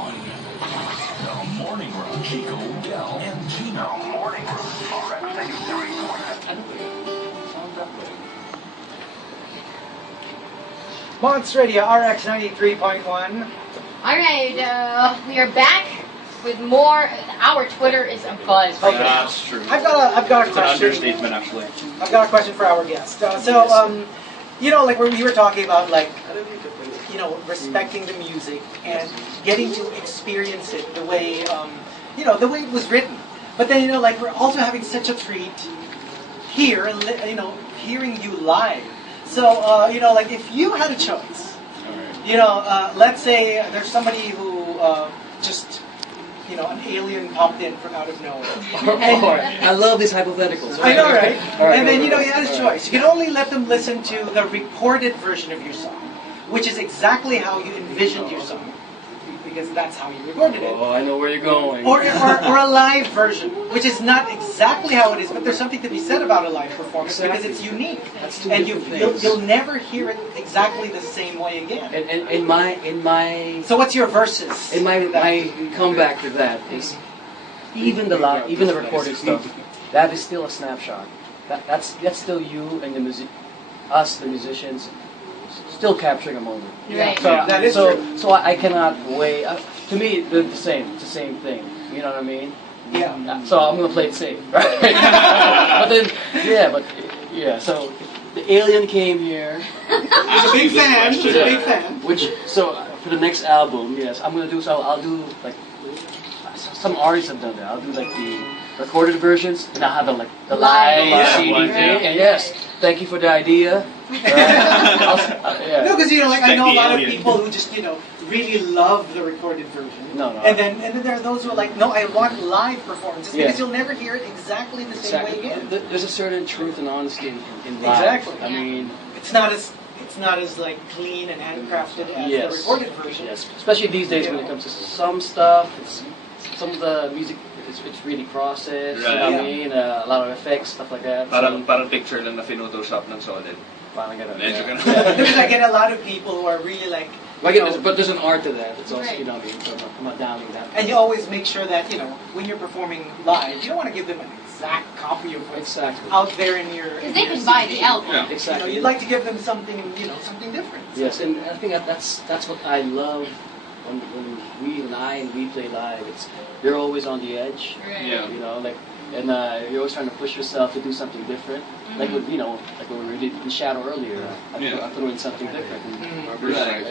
The Morning Rock, Chico, Del, and Gino. Morning Rock, RX 93.1. Monster Radio RX 93.1. Alright, we are back with more. Our Twitter is a buzz. Okay. That's true. I've got a It's an question. understatement, actually. I've got a question for our guest. You know, like when we were talking about, like, you know, respecting the music and getting to experience it the way, you know, the way it was written. But then, you know, like, we're also having such a treat here, you know, hearing you live. So, you know, like, if you had a choice, you know, let's say there's somebody who just, you know, an alien popped in from out of nowhere. I love these hypotheticals. I know, right? Right, And then, you know, right, you had a right. choice. You can only let them listen to the recorded version of your song, which is exactly how you envisioned your song, because that's how you recorded it. Oh, I know where you're going. Or a live version, which is not exactly how it is, but there's something to be said about a live performance because it's unique. That's two And different you'll things. never hear it exactly the same way again. And in my So what's your verses? my comeback to that is even the recorded stuff. That is still a snapshot. That's still you and the us the musicians still capturing a moment. Right. So that is true. So I cannot weigh. To me, they're the same. It's the same thing. You know what I mean? Yeah. So I'm gonna play it safe, right? So the alien came here. He's a big fan. He's a big fan. For the next album, yes, I'm gonna do. So I'll do like some artists have done that. I'll do like the recorded versions, and I'll have the live CD one, thing. yeah. And yes, thank you for the idea. No, because you know, like I know a lot of Alien. people who just really love the recorded version. No. And then there are those who are like, no, I want live performances Yeah. because you'll never hear it exactly the same way again. There's a certain truth and honesty in live. Exactly. I mean, It's not as like clean and handcrafted as yes. the recorded version. Yes, especially these days when it comes to some stuff. Some of the music it's really processed. You know what I Right. mean? A lot of effects, stuff like that. Parang picture lang na photoshop ng solid. Parang ganun. Medyo ganun. Because I get a lot of people who are really like, Like you know, but there's an art to that. It's also, Right. you know what I mean? So I'm not downing that. and you always make sure that, you know, when you're performing live, you don't want to give them an exact copy of what's Exactly. out there in your... Because they can buy the album. Yeah. You know, Exactly. you'd like to give them something, something different. Yes, and I think that's what I love when we play live. You're always on the edge. Right. Yeah. You know, like, and you're always trying to push yourself to do something different. Like with, like when we did the Shadow earlier, I threw in something different. Right.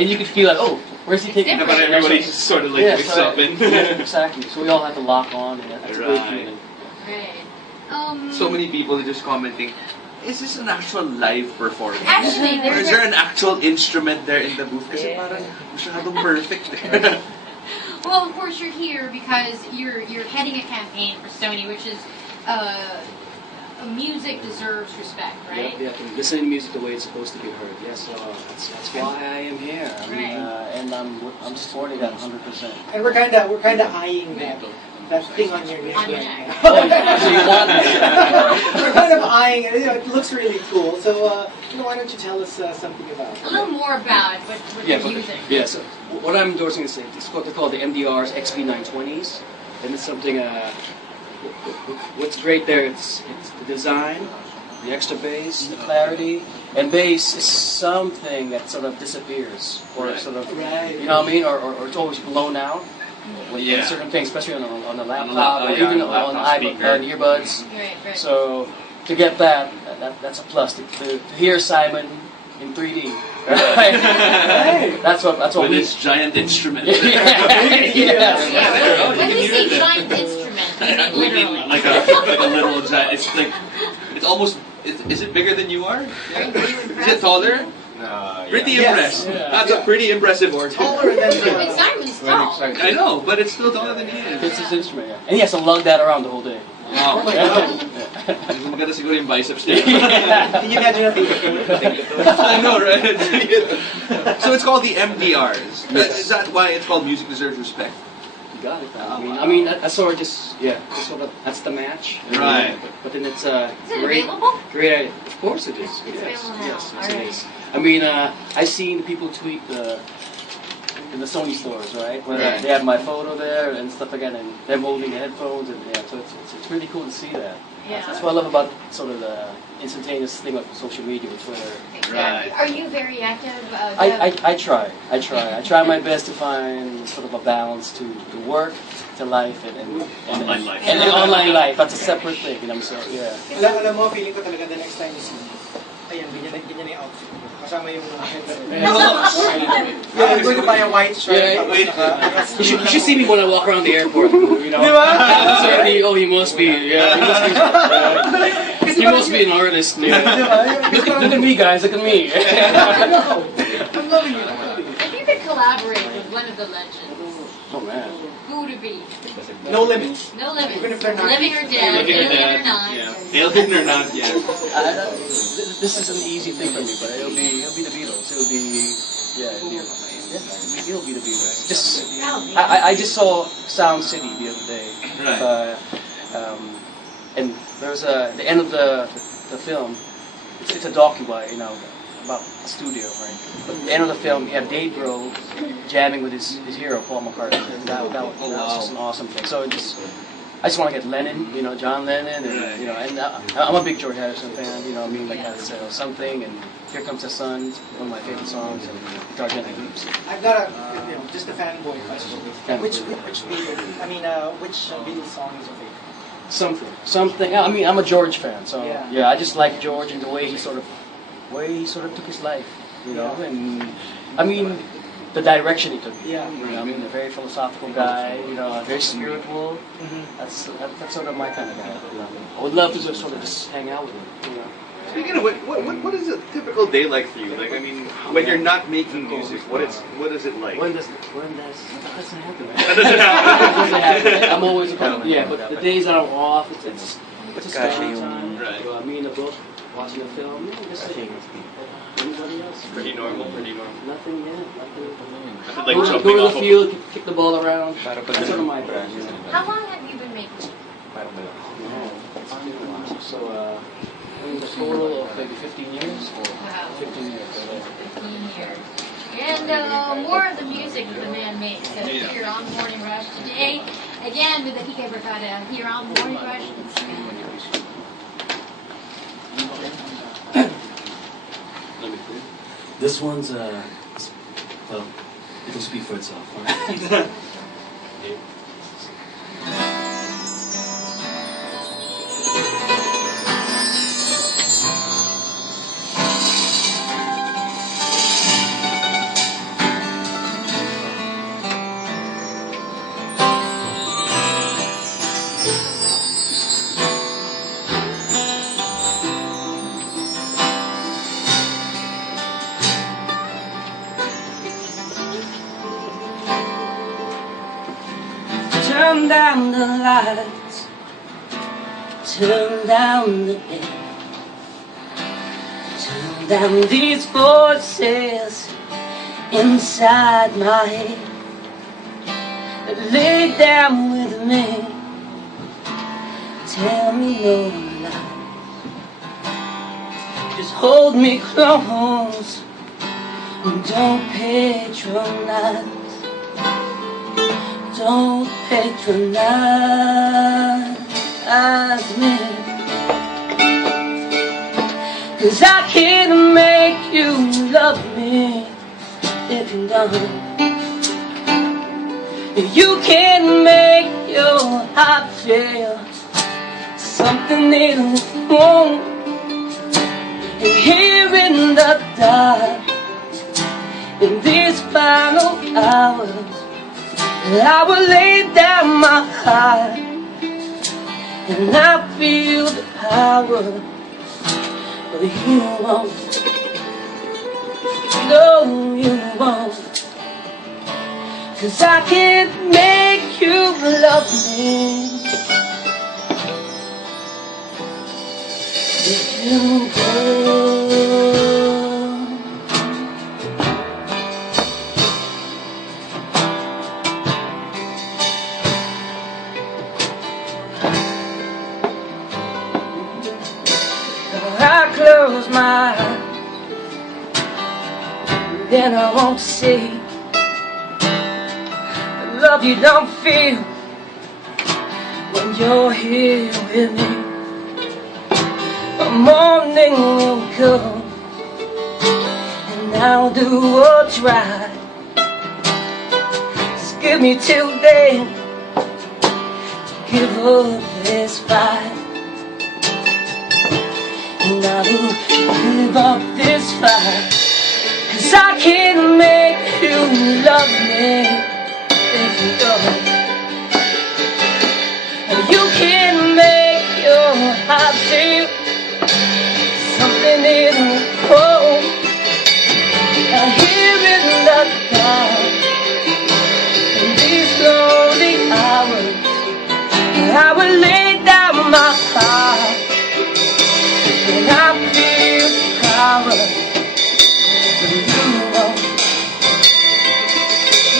And you could feel like, oh, where's he taking? Different. But everybody's sort of like mixed up in. Exactly. So we all have to lock on, and that's a great Right. feeling. Right. So many people are just commenting, is this an actual live performance? Actually, Or is there an actual instrument there in the booth? Kasi parang masyadong perfect. Well, of course you're here because you're heading a campaign for Sony, which is music deserves respect, right? Yeah, listening to music the way it's supposed to be heard. Yes, that's why I am here. I mean, and I'm supporting that 100%. And we're kind of eyeing that thing on your neck On your right neck. now. So you want me? We're kind of eyeing it. It looks really cool. So, why don't you tell us something about it? A little more about what you're using. Yeah, so what I'm endorsing is it's called the MDR's XP920s, and it's something. What's great there? It's the design, the extra bass, the clarity, and bass is something that sort of disappears, or sort of, you know what I mean, or it's always blown out. When you get certain things, especially on a laptop, or even on earbuds. Right. So to get that's a plus. To hear Simon in 3D, right? That's what With we. this giant instrument. Yes. When we say giant instrument, we mean We mean literally. like a little giant. It's almost. Is it bigger than you are? Is it taller? Pretty Yes. impressed. That's a pretty impressive organ. Taller than But Simon's tall. I know, but it's still taller than he is. It's his instrument, yeah. And he has to lug that around the whole day. Wow. Maganda siguro yung biceps niya. Can you imagine that? I know, right? So it's called the MDRs. Yes. Is that why it's called Music Deserves Respect? You got it. I mean, that's sort of that's the match. Right. But then it's Is it great. available? Great idea. Of course it is. It's available now. Yes, All it right. is. I mean, I've seen people tweet the in the Sony stores, right? Where they have my photo there and stuff again, and them holding the headphones, and yeah, so it's really cool to see that. Yeah. That's what I love about sort of the instantaneous thing of social media with Twitter. Exactly. Are you very active? I try my best to find sort of a balance to work, to life, and Online life. And online life. That's a separate thing, you know. So yeah. Alam mo, feeling ko talaga the next time you see me, ayan, ganyan yung outfit ko. Kasama yung headset. Yeah, I'm going to buy a white shirt. You should see me when I walk around the airport. You know. That's already, oh, he must be. Yeah, he must be an artist. Yeah. Look at me, guys. Look at me. I'm loving it. If you could collaborate with one of the legends, Oh man. who would it be? No limits. No limits. Even if they're not. Living or dead, alien or not. Yeah. Alien or not, yeah. This is an easy thing for me, but it'll be the Beatles. It'll be the Beatles. Just I just saw Sound City the other day. Right. And there's the end of the film. It's a documentary, you know, about a studio, right? But at the end of the film, you have Dave Grohl jamming with his hero Paul McCartney. And that was just an awesome thing. So I just want to get Lennon, you know, John Lennon, and you know, and I'm a big George Harrison fan. You know, I mean, like something, and Here Comes the Sun, one of my favorite songs, and Guitar Gently Weeps. I've got just a fanboy question. Which Beatles? I mean, which Beatles song is your favorite? Something. I mean, I'm a George fan, so Yeah. yeah, I just like George and the way he sort of took his life, you know, and I mean, the direction he took. Yeah. You know, I mean, a very philosophical guy, you know, very spiritual. Mm-hmm. That's sort of my kind of guy. You know? I would love to sort of just hang out with him, you know. Speaking of what is a typical day like for you? Like, I mean, when you're not making music, what is it like? When that doesn't happen, man. That doesn't happen. Doesn't happen. I'm always but the days that I'm off, it's just family time. Right. Me in the book, watching a film, just like anybody else. Pretty normal. Nothing, nothing. Like Go jumping to off the of- field, kick the ball around. That's sort of my practice. How long have you been making? So, I mean, a total of maybe 15 years? Wow. 15 years. 15 years. And more of the music that the man makes. So here on Morning Rush today, again with the Hike Barkada here on Morning Rush. This one's, well, it'll speak for itself. Turn down the lights, turn down the air, turn down these voices inside my head. Lay down with me, tell me no lie. Just hold me close and don't patronize. Don't patronize me, 'cause I can't make you love me if you don't. You can make your heart feel something it won't. And here in the dark, in these final hours, I will lay down my heart, and I feel the power, but you won't. No, you won't. 'Cause I can't make you love me if you don't. I close my eyes, then I won't see love you don't feel when you're here with me. A morning will come and I'll do what's right. Just give me till then to give up this fight. And I will give up this fight, 'cause I can't make you love me if you don't. And you can make your heart feel something in home. And here in the dark, in these lonely hours, I will lay down my heart. And I feel power when you won't.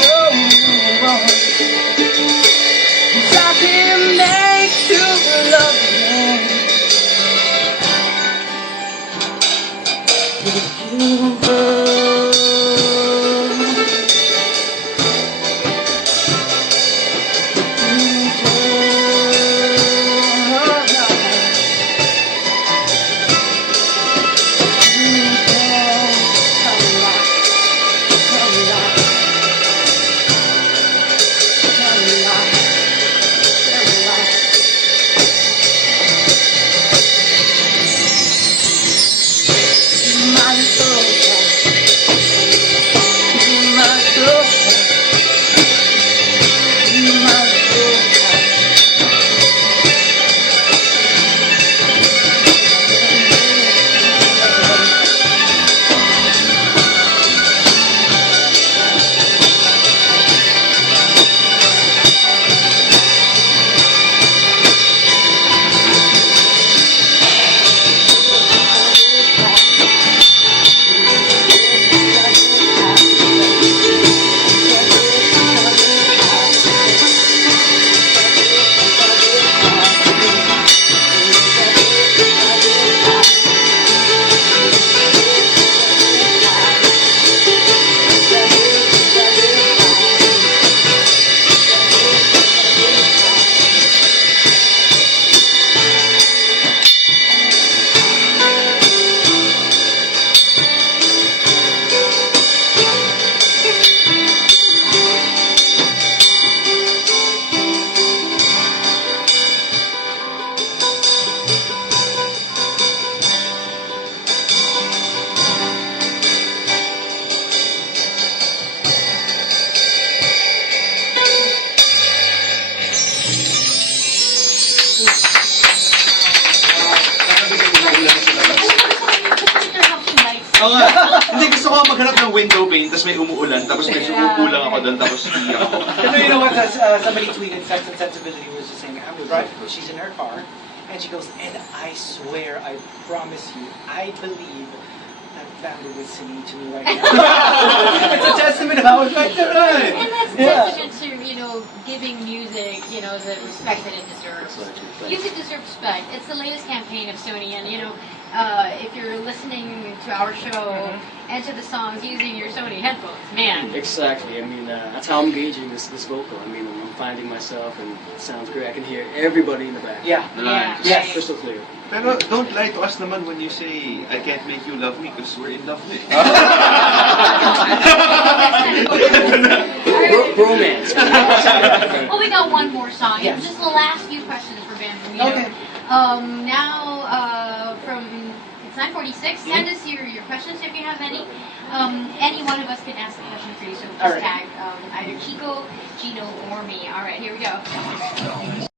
No, you won't. 'Cause I can make you love me if you will. Oo nga. Hindi, gusto ko maghanap ng window pane, tapos may umuulan, tapos medyo kukulang ako doon, tapos iiyak ako. You know what? Somebody tweeted Sex and Sensibility was just saying, I'm right. She's in her car, and she goes, and I swear, I promise you, I believe that family listening to me right now. It's a testament of how effective it is. And that's testament to, you know, giving music, you know, the respect that it deserves. Music deserves respect. It's the latest campaign of Sony, and, you know, if you're listening to our show and to the songs using your Sony headphones, man. Exactly. I mean, that's how I'm gauging this vocal. I mean, I'm finding myself, and it sounds great. I can hear everybody in the back. Yeah. Yeah. Yes. Crystal clear. Pero don't lie to us naman when you say, I can't make you love me because we're in love with it. Romance. Well, we got one more song. Yes. Just the last few questions for Van Vermeer. Okay. Now, from it's 9:46. Send us your questions if you have any. Any one of us can ask a question for you. So just All right. tag either Kiko, Gino, or me. All right, here we go.